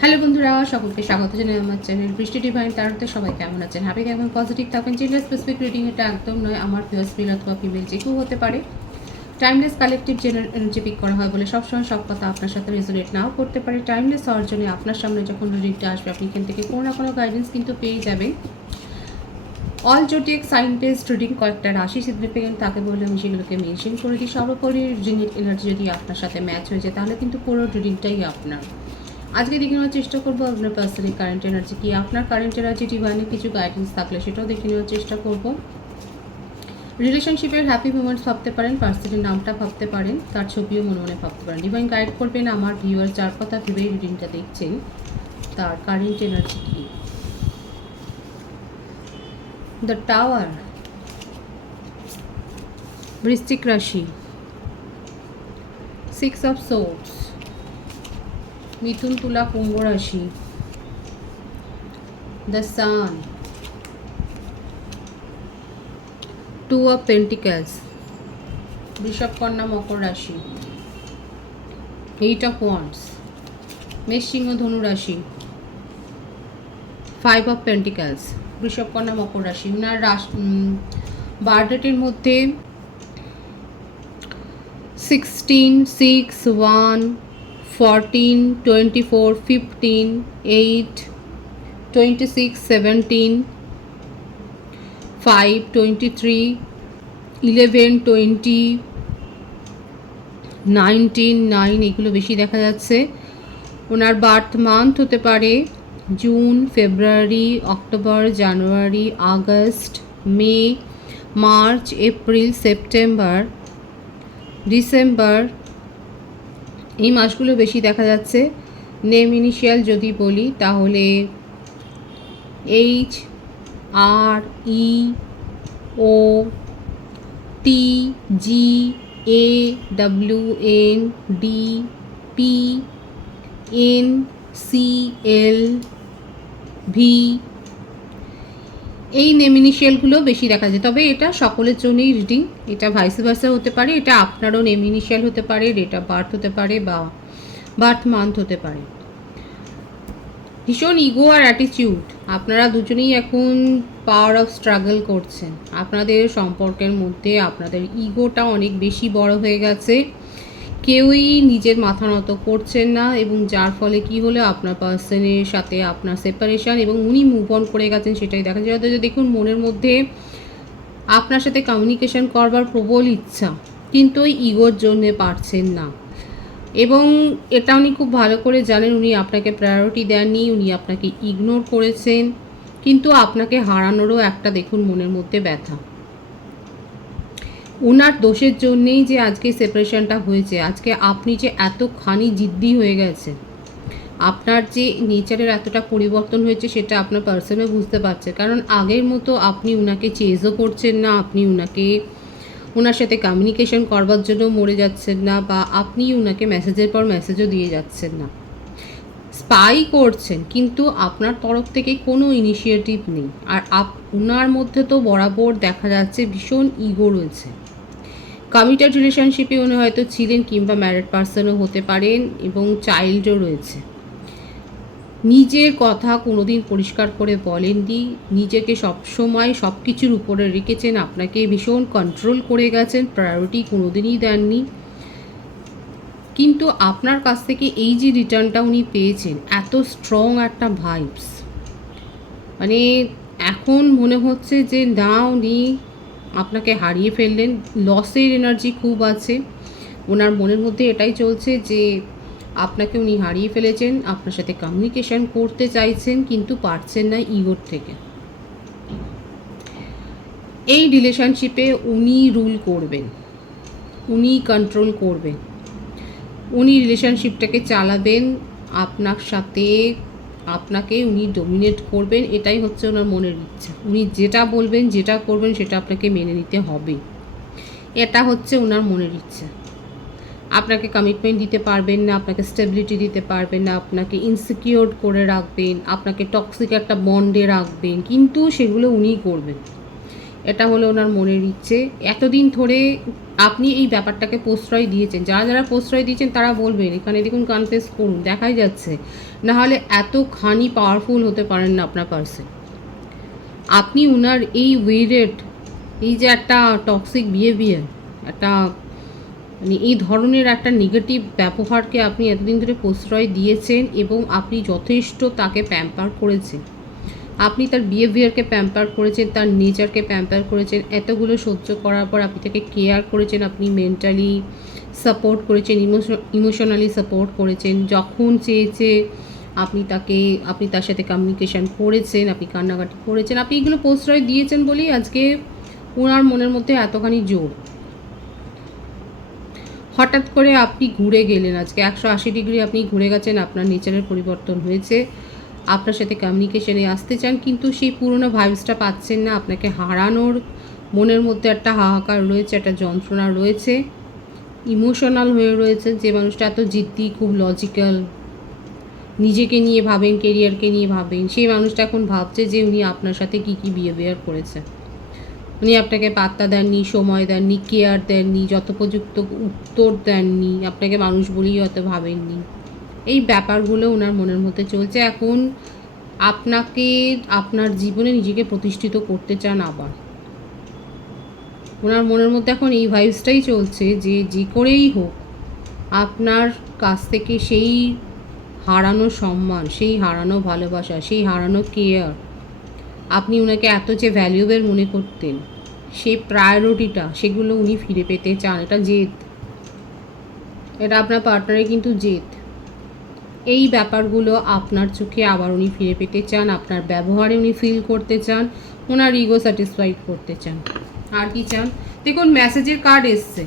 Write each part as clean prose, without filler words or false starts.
Hello বন্ধুরা, সকলকে স্বাগত জানাই আমার চ্যানেল বৃষ্টি ডিভাইন তারতে। সবাই কেমন আছেন? হ্যাপি কেমন পজিটিভ থাকেন। জেন্ডার স্পেসিফিক রিডিং এটা একদম নয়, আমার পিওর মেল অথবা ফিমেল যে কেউ হতে পারে। Timeless collective general energy pick করা হয় বলে সবসময় সব কথা আপনার সাথে রেজোনেট নাও করতে পারে। টাইমলেস হওয়ার জন্য আপনার সামনে যখন রিডিংটা আসবে আপনি এখান থেকে কোনো না কোনো গাইডেন্স কিন্তু পেয়ে যাবেন। All zodiac sign based reading কয়েকটা রাশি সিগনিফিকেন্ট তাকে বলে আমি সেগুলোকে মেনশন করে দিই। সর্বোপরি রিডিং এনার্জি যদি আপনার সাথে ম্যাচ হয়ে যায় তাহলে কিন্তু পুরো রিডিংটাই আপনার। আজকে দেখে নেওয়ার চেষ্টা করবো আপনার পার্সোনালি কারেন্ট এনার্জি কি, আপনার কারেন্ট এনার্জি ডিভাইনে কিছু গাইডেন্স থাকলে সেটাও দেখে নেওয়ার চেষ্টা করব। রিলেশনশিপের হ্যাপি মোমেন্টস ভাবতে পারেন, পার্সনের নামটা ভাবতে পারেন, তার ছবিও মনে মনে ভাবতে পারেন। ডিভাইন গাইড করবেন আমার ভিউয়ার যার কথা ভেবে রিডিংটা দেখছেন তার কারেন্ট এনার্জি কি। দ্য টাওয়ার, বৃশ্চিক রাশি, 6 অফ সোর্ডস, মিথুন তুলা কুম্ভ রাশি, দ্য সান, 2 অফ পেন্টিকলস, বৃষভ কন্যা মকর রাশি, 8 অফ ওয়ান্ডস, মেষ সিংহ ধনু রাশি, 5 অফ পেন্টিকলস, বৃষভ কন্যা মকর রাশি। ওনার বার্থডেটের মধ্যে 16, 6, 1, 14, 24, 15, 8, 26, 17, 5, 23, 11, 20, 19, 9 এগুলো বেশি দেখা যাচ্ছে। ওনার বার্থ মান্থ হতে পারে জুন, ফেব্রুয়ারি, অক্টোবর, জানুয়ারি, আগস্ট, মে, মার্চ, এপ্রিল, সেপ্টেম্বর, ডিসেম্বর, এই মাসগুলো বেশি দেখা যাচ্ছে। নেম ইনিশিয়াল যদি বলি তাহলে H, R, E, O, T, G, A, W, N, D, P, N, C, L, V, এই নেম ইনিশিয়ালগুলো বেশি দেখা যায়। তবে এটা সকলের জন্যই রিডিং, এটা ভাইস ভার্সা হতে পারে, এটা আপনারও নেম ইনিশিয়াল হতে পারে, ডেট অফ বার্থ হতে পারে বা বার্থ মান্থ হতে পারে। ভীষণ ইগো আর অ্যাটিটিউড, আপনারা দুজনেই এখন পাওয়ার অফ স্ট্রাগল করছেন। আপনাদের সম্পর্কের মধ্যে আপনাদের ইগোটা অনেক বেশি বড় হয়ে গেছে, কেউই নিজের মাথা নত করছেন না, এবং যার ফলে কি হলো আপনার পার্সনের সাথে আপনার সেপারেশন, এবং উনি মুভ অন করে গেছেন সেটাই দেখা যায়। দেখুন মনের মধ্যে আপনার সাথে কমিউনিকেশন করবার প্রবল ইচ্ছা, কিন্তু ওই ইগোর জন্যে পারছেন না। এবং এটা উনি খুব ভালো করে জানেন, উনি আপনাকে প্রায়োরিটি দেননি, উনি আপনাকে ইগনোর করেছেন, কিন্তু আপনাকে হারানোরও একটা দেখুন মনের মধ্যে ব্যথা। ওনার দোষের জন্যেই যে আজকে সেপারেশনটা হয়েছে, আজকে আপনি যে এতখানি জিদ্দি হয়ে গেছে, আপনার যে নেচারের এতটা পরিবর্তন হয়েছে সেটা আপনার পার্সনে বুঝতে পারছে। কারণ আগের মতো আপনি ওনাকে চেজও করছেন না, আপনি ওনার সাথে কমিউনিকেশন করবার জন্য মরে যাচ্ছেন না, বা আপনি ওনাকে মেসেজের পর মেসেজও দিয়ে যাচ্ছেন না, স্পাই করছেন, কিন্তু আপনার তরফ থেকে কোনো ইনিশিয়েটিভ নেই। আর ওনার মধ্যে তো বরাবর দেখা যাচ্ছে ভীষণ ইগো রয়েছে। কমিটেড রিলেশনশিপে উনি হয়তো ছিলেন, কিংবা ম্যারিড পার্সনও হতে পারেন, এবং চাইল্ডও রয়েছে। নিজের কথা কোনোদিন পরিষ্কার করে বলেননি, নিজেকে সবসময় সব কিছুর উপরে রেখেছেন, আপনাকে ভীষণ কন্ট্রোল করে গেছেন, প্রায়োরিটি কোনোদিনই দেননি। কিন্তু আপনার কাছ থেকে এই যে রিটার্নটা উনি পেয়েছেন, এত স্ট্রং একটা ভাইবস, মানে এখন মনে হচ্ছে যে না, উনি আপনাকে হারিয়ে ফেললেন, লসের এনার্জি খুব আছে ওনার মনের মধ্যে। এটাই চলছে যে আপনাকে উনি হারিয়ে ফেলেছেন, আপনার সাথে কমিউনিকেশন করতে চাইছেন কিন্তু পারছেন না ইগোর থেকে। এই রিলেশনশিপে উনি রুল করবেন, উনি কন্ট্রোল করবেন, উনি রিলেশনশিপটাকে চালাবেন আপনার সাথে, আপনাকে উনি ডমিনেট করবেন, এটাই হচ্ছে ওনার মনের ইচ্ছা। উনি যেটা বলবেন, যেটা করবেন সেটা আপনাকে মেনে নিতে হবে, এটা হচ্ছে ওনার মনের ইচ্ছা। আপনাকে কমিটমেন্ট দিতে পারবেন না, আপনাকে স্টেবিলিটি দিতে পারবেন না, আপনাকে ইনসিকিওর করে রাখবেন, আপনাকে টক্সিক একটা বন্ডে রাখবেন, কিন্তু সেগুলো উনিই করবেন। এটা হলো ওনার মনের ইচ্ছে। এতদিন ধরে আপনি এই ব্যাপারটাকে প্রশ্রয় দিয়েছেন। যারা যারা প্রশ্রয় দিয়েছেন তারা বলবেন, এখানে দেখুন কনফেস করুন, দেখাই যাচ্ছে। নাহলে এতখানি পাওয়ারফুল হতে পারেন না আপনার পার্সন। আপনি উনার এই উইরেড, এই যে একটা টক্সিক বিহেভিয়ার, একটা মানে এই ধরনের একটা নেগেটিভ ব্যবহারকে আপনি এতদিন ধরে প্রশ্রয় দিয়েছেন এবং আপনি যথেষ্ট তাকে প্যাম্পার করেছেন। আপনি তার বিহেভিয়ারকে প্যাম্পার করেছেন, তার নেচারকে প্যাম্পার করেছেন। এতগুলো সহ্য করার পর আপনি তাকে কেয়ার করেছেন, আপনি মেন্টালি সাপোর্ট করেছেন, ইমোশনালি সাপোর্ট করেছেন। যখন চেয়েছে আপনি তার সাথে কমিউনিকেশান করেছেন, আপনি কান্নাকাটি করেছেন, আপনি এগুলো প্রশ্রয় দিয়েছেন বলেই আজকে ওনার মনের মধ্যে এতখানি জোর। হঠাৎ করে আপনি ঘুরে গেলেন, আজকে 180 ডিগ্রি আপনি ঘুরে গেছেন, আপনার নেচারের পরিবর্তন হয়েছে, আপনার সাথে কমিউনিকেশনে আসতে চান, কিন্তু সেই পুরনো ভাইবসটা পাচ্ছেন না। আপনাকে হারানোর মনের মধ্যে একটা হাহাকার রয়েছে, একটা যন্ত্রণা রয়েছে, ইমোশনাল হয়ে রয়েছে। যে মানুষটা এত জিদ্দি, খুব লজিক্যাল, নিজেকে নিয়ে ভাবেন, কেরিয়ারকে নিয়ে ভাবেন, সেই মানুষটা এখন ভাবছে যে উনি আপনার সাথে কী কী বিহেভিয়ার করেছে। উনি আপনাকে পাত্তা দেননি, সময় দেননি, কেয়ার দেননি, যথোপযুক্ত উত্তর দেননি, আপনাকে মানুষ বলেই হয়তো ভাবেননি। এই ব্যাপারগুলো ওনার মনের মধ্যে চলছে। এখন আপনাকে আপনার জীবনে নিজেকে প্রতিষ্ঠিত করতে চান আবার। ওনার মনের মধ্যে এখন এই ভাইবসটাই চলছে যে যে করেই হোক আপনার কাছ থেকে সেই হারানো সম্মান, সেই হারানো ভালোবাসা, সেই হারানো কেয়ার, আপনি ওনাকে এত যে ভ্যালুয়েবল মনে করতেন, সেই প্রায়োরিটিটা, সেগুলো উনি ফিরে পেতে চান। এটা জেদ, এটা আপনার পার্টনারের কিন্তু জেদ। এই ব্যাপারগুলো আপনার চোখে আবার উনি ফিরে পেতে চান, আপনার ব্যবহারে উনি ফিল করতে চান, ওনার ইগো স্যাটিসফাইড করতে চান। আর কি চান? দেখুন মেসেজের কার্ড এসছে।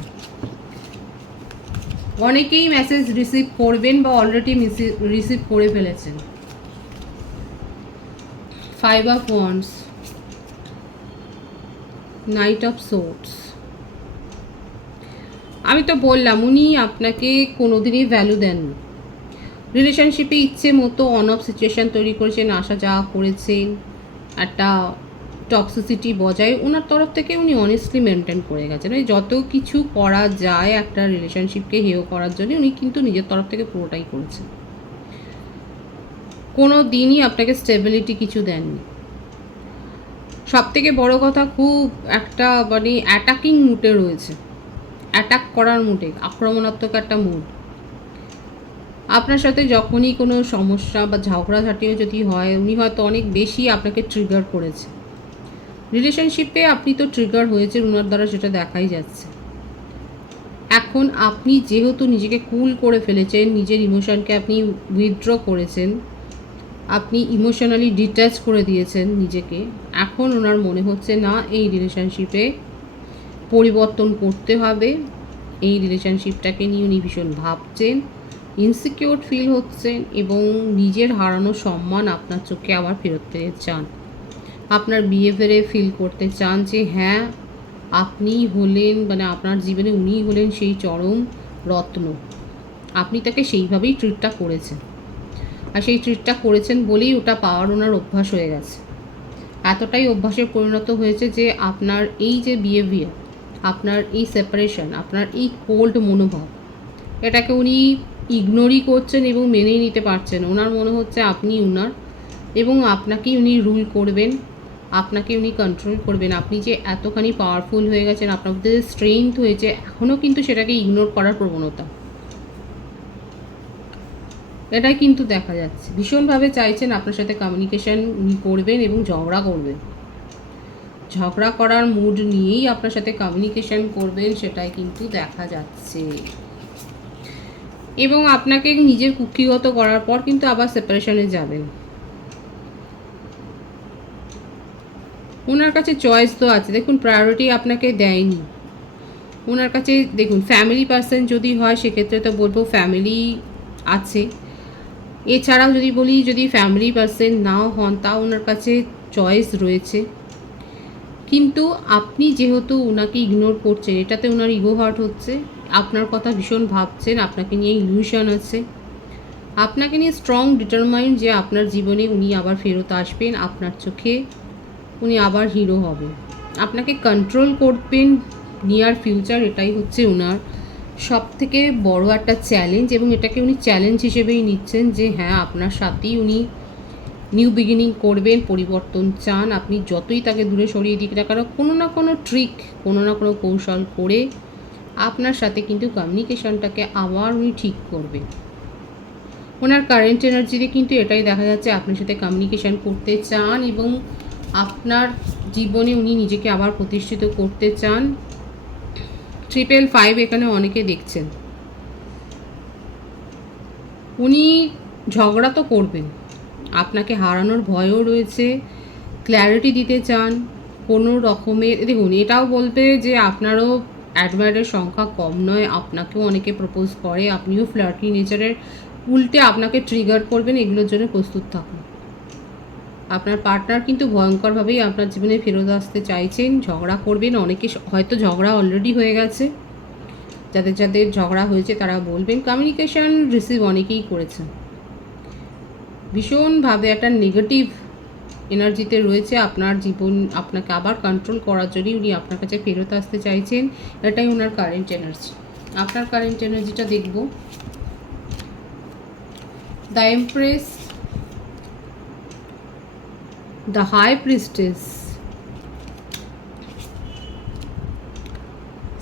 অনেকেই মেসেজ রিসিভ করবেন বা অলরেডি রিসিভ করে ফেলেছেন। 5 of Wands, Knight of Swords। আমি তো বললাম উনি আপনাকে কোনোদিনই ভ্যালু দেননি। রিলেশনশিপে ইচ্ছে মতো অন অফ সিচুয়েশান তৈরি করেছেন, আসা যাওয়া করেছেন, একটা টক্সিসিটি বজায় ওনার তরফ থেকে উনি অনেস্টলি মেনটেন করে গেছেন। ওই যত কিছু করা যায় একটা রিলেশনশিপকে হেয় করার জন্য উনি কিন্তু নিজের তরফ থেকে পুরোটাই করেছেন। কোনো দিনই আপনাকে স্টেবিলিটি কিছু দেননি। সবথেকে বড় কথা, খুব একটা মানে অ্যাটাকিং মুডে রয়েছে, অ্যাটাক করার মুডে, আক্রমণাত্মক একটা মুড। আপনার সাথে যখনই কোনো সমস্যা বা ঝগড়াঝাটিও যদি হয়, উনি হয়তো অনেক বেশি আপনাকে ট্রিগার করেছে। রিলেশনশিপে আপনি তো ট্রিগার হয়েছেন ওনার দ্বারা, সেটা দেখাই যাচ্ছে। এখন আপনি যেহেতু নিজেকে কুল করে ফেলেছেন, নিজের ইমোশনকে আপনি উইথড্র করেছেন, আপনি ইমোশনালি ডিট্যাচ করে দিয়েছেন নিজেকে, এখন ওনার মনে হচ্ছে না এই রিলেশনশিপে পরিবর্তন করতে হবে। এই রিলেশনশিপটাকে নিয়ে উনি ভীষণ ভাবছেন, ইনসিকিউর ফিল হচ্ছেন এবং নিজের হারানো সম্মান আপনার চোখে আবার ফেরত পেতে চান। আপনার বিহেভিয়ারে ফিল করতে চান যে হ্যাঁ আপনি হলেন, মানে আপনার জীবনে উনিই হলেন সেই চরম রত্ন। আপনি তাকে সেইভাবেই ট্রিটটা করেছেন, আর সেই ট্রিটটা করেছেন বলেই ওটা পাওয়ার ওনার অভ্যাস হয়ে গেছে। এতটাই অভ্যাসে পরিণত হয়েছে যে আপনার এই যে বিহেভিয়ার, আপনার এই সেপারেশন, আপনার এই কোল্ড মনোভাব, এটাকে উনি ইগনোরই করছেন এবং মেনেই নিতে পারছেন। ওনার মনে হচ্ছে আপনি উনার এবং আপনাকেই উনি রুল করবেন, আপনাকে উনি কন্ট্রোল করবেন। আপনি যে এতখানি পাওয়ারফুল হয়ে গেছেন, আপনার মধ্যে যে স্ট্রেংথ হয়েছে, এখনও কিন্তু সেটাকে ইগনোর করার প্রবণতা, এটাই কিন্তু দেখা যাচ্ছে। ভীষণভাবে চাইছেন আপনার সাথে কমিউনিকেশন উনি করবেন এবং ঝগড়া করবেন, ঝগড়া করার মুড নিয়েই আপনার সাথে কমিউনিকেশন করবেন, সেটাই কিন্তু দেখা যাচ্ছে। এবং আপনাকে নিজের কুক্ষিগত করার পর কিন্তু আবার সেপারেশনে যাবেন। ওনার কাছে চয়েস তো আছে, দেখুন প্রায়োরিটি আপনাকে দেয়নি ওনার কাছে। দেখুন ফ্যামিলি পার্সন যদি হয় সেক্ষেত্রে তো বলবো ফ্যামিলি আছে। এছাড়াও যদি বলি যদি ফ্যামিলি পার্সন নাও হন, তাও ওনার কাছে চয়েস রয়েছে। কিন্তু আপনি যেহেতু ওনাকে ইগনোর করছেন, এটাতে ওনার ইগো হার্ট হচ্ছে, আপনার কথা ভীষণ ভাবছেন, আপনাকে নিয়ে ইলিউশন আছে, আপনাকে নিয়ে স্ট্রং ডিটারমাইন্ড যে আপনার জীবনে উনি আবার ফেরত আসবেন, আপনার চোখে উনি আবার হিরো হবেন। আপনাকে কন্ট্রোল করবেন নিয়ার ফিউচার, এটাই হচ্ছে ওনার সব থেকে বড় একটা চ্যালেঞ্জ, এবং এটাকে উনি চ্যালেঞ্জ হিসেবেই নিচ্ছেন যে হ্যাঁ আপনার সাথেই উনি নিউ বিগিনিং করবেন, পরিবর্তন চান। আপনি যতই তাকে দূরে সরিয়ে দিক না কেন, কোনো না কোনো ট্রিক, কোনো না কোনো কৌশল করে আপনার সাথে কিন্তু কমিউনিকেশনটাকে আবার উনি ঠিক করবেন। ওনার কারেন্ট এনার্জিতে কিন্তু এটাই দেখা যাচ্ছে, আপনার সাথে কমিউনিকেশন করতে চান এবং আপনার জীবনে উনি নিজেকে আবার প্রতিষ্ঠিত করতে চান। 555 এখানে অনেকে দেখছেন। উনি ঝগড়া তো করবেন, আপনাকে হারানোর ভয়ও রয়েছে, ক্ল্যারিটি দিতে চান কোনো রকমের। দেখুন, এটাও বলবে যে আপনারও অ্যাডমায়ারের সংখ্যা কম নয়, আপনাকেও অনেকে প্রপোজ করে, আপনিও ফ্লার্টি নেচারের, উল্টে আপনাকে ট্রিগার করবেন, এগুলোর জন্য প্রস্তুত থাকুন। আপনার পার্টনার কিন্তু ভয়ঙ্করভাবেই আপনার জীবনে ফেরত আসতে চাইছেন, ঝগড়া করবেন, অনেকে হয়তো ঝগড়া অলরেডি হয়ে গেছে, যাদের যাদের ঝগড়া হয়েছে তারা বলবেন। কমিউনিকেশন রিসিভ অনেকেই করেছেন, ভীষণভাবে একটা নেগেটিভ এনার্জিতে রয়েছে আপনার জীবন, আপনাকে আবার কন্ট্রোল করার জন্যই উনি আপনার কাছে ফেরত আসতে চাইছেন, এটাই ওনার কারেন্ট এনার্জি। আপনার কারেন্ট এনার্জিটা দেখব। The empress, the high priestess,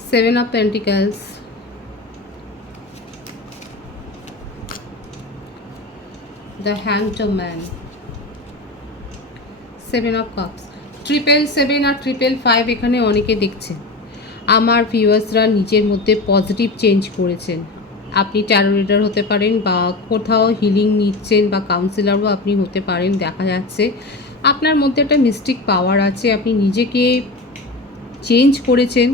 7 of Pentacles, the Hanged Man, 7 of Cups, 777 আর 555 এখানে অনেকে দেখছেন। আমার ভিউয়ার্সরা নিজের মধ্যে পজিটিভ চেঞ্জ করেছেন। আপনি ট্যারো রিডার হতে পারেন, বা কোথাও হিলিং নিচ্ছেন, বা কাউন্সিলারও আপনি হতে পারেন। দেখা যাচ্ছে আপনার মধ্যে একটা মিস্টিক পাওয়ার আছে, আপনি নিজেকে চেঞ্জ করেছেন,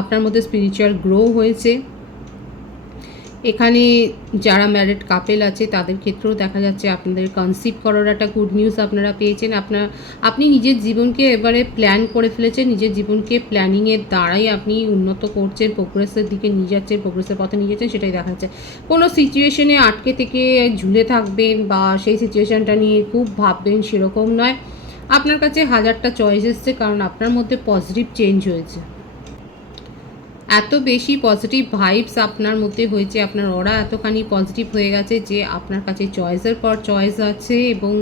আপনার মধ্যে স্পিরিচুয়াল গ্রো হয়েছে। এখানে যারা ম্যারিড কাপেল আছে তাদের ক্ষেত্রেও দেখা যাচ্ছে আপনাদের কনসিভ করার একটা গুড নিউজ আপনারা পেয়েছেন। আপনি নিজের জীবনকে এবারে প্ল্যান করে ফেলেছেন, নিজের জীবনকে প্ল্যানিংয়ের দ্বারাই আপনি উন্নত করছেন, প্রোগ্রেসের দিকে নিয়ে যাচ্ছেন, প্রোগ্রেসের পথে নিয়ে যাচ্ছেন, সেটাই দেখা যাচ্ছে। কোনো সিচুয়েশনে আটকে থেকে ঝুলে থাকবেন বা সেই সিচুয়েশানটা নিয়ে খুব ভাববেন সেরকম নয়। আপনার কাছে হাজারটা চয়েস এসছে, কারণ আপনার মধ্যে পজিটিভ চেঞ্জ হয়েছে, এত বেশি পজিটিভ ভাইবস আপনার মধ্যে হয়েছে, আপনার অরা এতখানি পজিটিভ হয়ে গেছে যে আপনার কাছে চয়েসের পর চয়েস আছে, এবং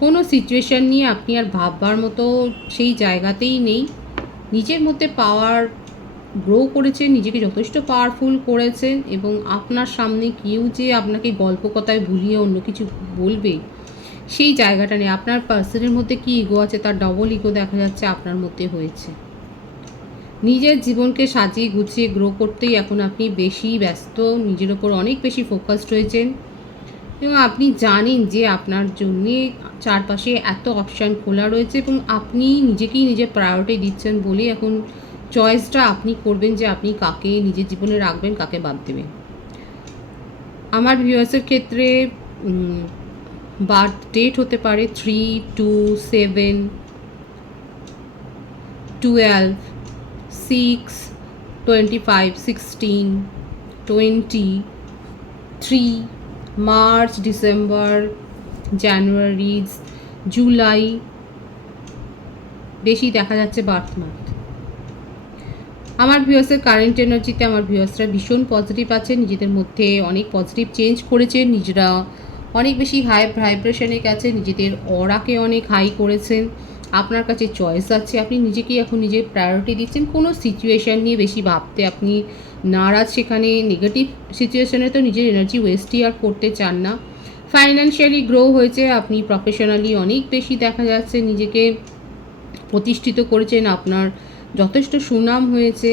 কোনো সিচুয়েশান নিয়ে আপনি আর ভাববার মতো সেই জায়গাতেই নেই। নিজের মধ্যে পাওয়ার গ্রো করেছেন, নিজেকে যথেষ্ট পাওয়ারফুল করেছেন, এবং আপনার সামনে কেউ যে আপনাকে গল্প কথায় ভুলিয়ে অন্য কিছু বলবে সেই জায়গাটা নেই। আপনার পার্সনের মধ্যে কি ইগো আছে, তার ডবল ইগো দেখা যাচ্ছে আপনার মধ্যে হয়েছে। নিজের জীবনকে সাজিয়ে গুছিয়ে গ্রো করতেই এখন আপনি বেশি ব্যস্ত, নিজের ওপর অনেক বেশি ফোকাসড হয়েছেন, এবং আপনি জানেন যে আপনার জন্যে চারপাশে এত অপশান খোলা রয়েছে, এবং আপনি নিজেকেই নিজের প্রায়োরিটি দিচ্ছেন বলে এখন চয়েসটা আপনি করবেন যে আপনি কাকে নিজের জীবনে রাখবেন, কাকে বাদ দেবেন। আমার ভিউয়ার্সের ক্ষেত্রে বার্থ ডেট হতে পারে 3, 2, 7, 12, 6, 25, 16, 20, 3, মার্চ, ডিসেম্বর, জানুয়ারি, জুলাই, বেশি দেখা যাচ্ছে বার্থ মান্থ। আমার ভিউয়ার্সের কারেন্ট এনার্জিতে আমার ভিউয়ার্সরা ভীষণ পজিটিভ আছে, নিজেদের মধ্যে অনেক পজিটিভ চেঞ্জ করেছে, নিজেরা অনেক বেশি হাই ভাইব্রেশনে গেছে, নিজেদের অরাকে অনেক হাই করেছেন। আপনার কাছে চয়েস আছে, আপনি নিজেকেই এখন নিজের প্রায়োরিটি দিচ্ছেন, কোনো সিচুয়েশান নিয়ে বেশি ভাবতে আপনি নারাজ, সেখানে নেগেটিভ সিচুয়েশানে তো নিজের এনার্জি ওয়েস্টই আর করতে চান না। ফাইন্যান্সিয়ালি গ্রো হয়েছে, আপনি প্রফেশনালি অনেক বেশি দেখা যাচ্ছে নিজেকে প্রতিষ্ঠিত করেছেন, আপনার যথেষ্ট সুনাম হয়েছে,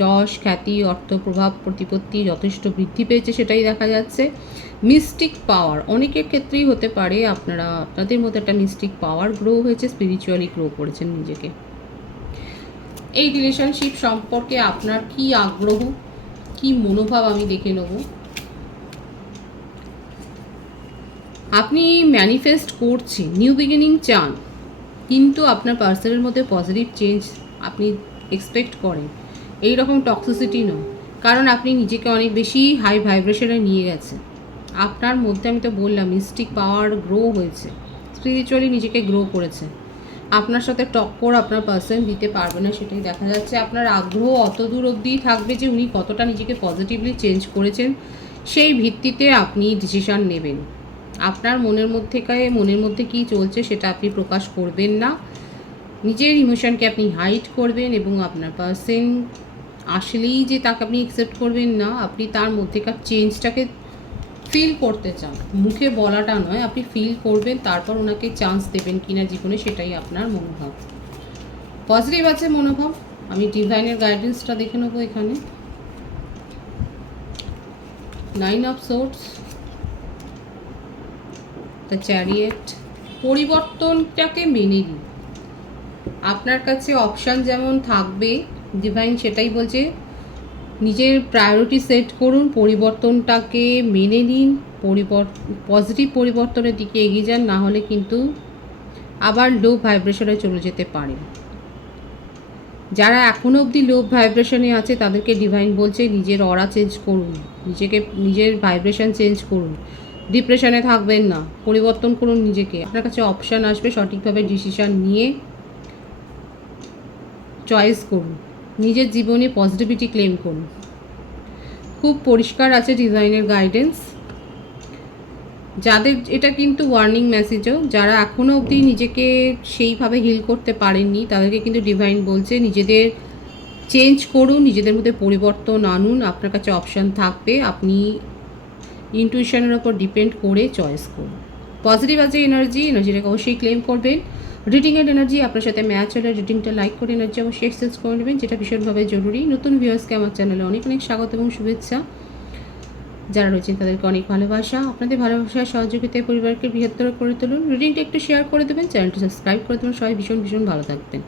যশ, খ্যাতি, অর্থ, প্রভাব, প্রতিপত্তি যথেষ্ট বৃদ্ধি পেয়েছে, সেটাই দেখা যাচ্ছে। মিস্টিক পাওয়ার অনেকের ক্ষেত্রেই হতে পারে, আপনাদের মধ্যে একটা মিস্টিক পাওয়ার গ্রো হয়েছে, স্পিরিচুয়ালি গ্রো করেছেন নিজেকে। এই রিলেশনশিপ সম্পর্কে আপনার কি আগ্রহ, কি মনোভাব আমি দেখে নেব। আপনি ম্যানিফেস্ট করছেন, নিউ বিগিনিং চান, কিন্তু আপনার পার্সনের মধ্যে পজিটিভ চেঞ্জ আপনি এক্সপেক্ট করেন, এই রকম টক্সিসিটি নয়, কারণ আপনি নিজেকে অনেক বেশি হাই ভাইব্রেশনে নিয়ে গেছেন। আপনার মধ্যে, আমি তো বললাম, মিস্টিক পাওয়ার গ্রো হয়েছে, স্পিরিচুয়ালি নিজেকে গ্রো করেছে। আপনার সাথে টক্কর আপনার পার্সন দিতে পারবে না, সেটাই দেখা যাচ্ছে। আপনার আগ্রহ অত দূর অবধিই থাকবে যে উনি কতটা নিজেকে পজিটিভলি চেঞ্জ করেছেন, সেই ভিত্তিতে আপনি ডিসিশান নেবেন। আপনার মনের মধ্যে কী চলছে সেটা আপনি প্রকাশ করবেন না, নিজের ইমোশনকে আপনি হাইড করবেন, এবং আপনার পার্সন আসলেই যে তাকে আপনি অ্যাকসেপ্ট করবেন না, আপনি তার মধ্যেকার চেঞ্জটাকে ফিল করতে চান, মুখে বলাটা নয়, আপনি ফিল করবেন, তারপর ওনাকে চান্স দেবেন কিনা জীবনে, সেটাই আপনার মনোভাব। পজিটিভ আছে মনোভাব। আমি ডিভাইনের গাইডেন্সটা দেখে নেবো এখানে। 9 অফ সোর্স, দ্য চ্যারিয়েট। পরিবর্তনটাকে মেনে নিন। আপনার কাছে অপশান যেমন থাকবে, ডিভাইন সেটাই বলছে, নিজের প্রায়োরিটি সেট করুন, পরিবর্তনটাকে মেনে নিন, পজিটিভ পরিবর্তনের দিকে এগিয়ে যান, না হলে কিন্তু আবার লো ভাইব্রেশনে চলে যেতে পারেন। যারা এখনও অবধি লো ভাইব্রেশনে আছে তাদেরকে ডিভাইন বলছে নিজের অরা চেঞ্জ করুন, নিজের ভাইব্রেশন চেঞ্জ করুন, ডিপ্রেশনে থাকবেন না, পরিবর্তন করুন নিজেকে। আপনার কাছে অপশান আসবে, সঠিকভাবে ডিসিশান নিয়ে চয়েস করুন, নিজের জীবনে পজিটিভিটি ক্লেম করুন। খুব পরিষ্কার আছে ডিভাইনের গাইডেন্স। যাদের এটা কিন্তু ওয়ার্নিং মেসেজও, যারা এখনও অবধি নিজেকে সেইভাবে হিল করতে পারেননি তাদেরকে কিন্তু ডিভাইন বলছে নিজেদের চেঞ্জ করুন, নিজেদের মধ্যে পরিবর্তন আনুন। আপনার কাছে অপশান থাকবে, আপনি ইনটুইশনের ওপর ডিপেন্ড করে চয়েস করুন। পজিটিভ আছে এনার্জিটাকে অবশ্যই ক্লেম করবেন। রিডিংয়ের এনার্জি আপনার সাথে ম্যাচ হলে রিডিংটা লাইক করে এনার্জি অবশ্যই এক্সচেঞ্জ করে নেবেন, যেটা ভীষণভাবে জরুরি। নতুন ভিউয়ার্সকে আমার চ্যানেলে অনেক অনেক স্বাগত এবং শুভেচ্ছা। যারা রয়েছেন তাদেরকে অনেক ভালোবাসা। আপনাদের ভালোবাসার সহযোগিতায় পরিবারকে বৃহত্তর করে তুলুন। রিডিংটা একটু শেয়ার করে দেবেন, চ্যানেলটি সাবস্ক্রাইব করে দেবেন। সবাই ভীষণ ভীষণ ভালো থাকবেন।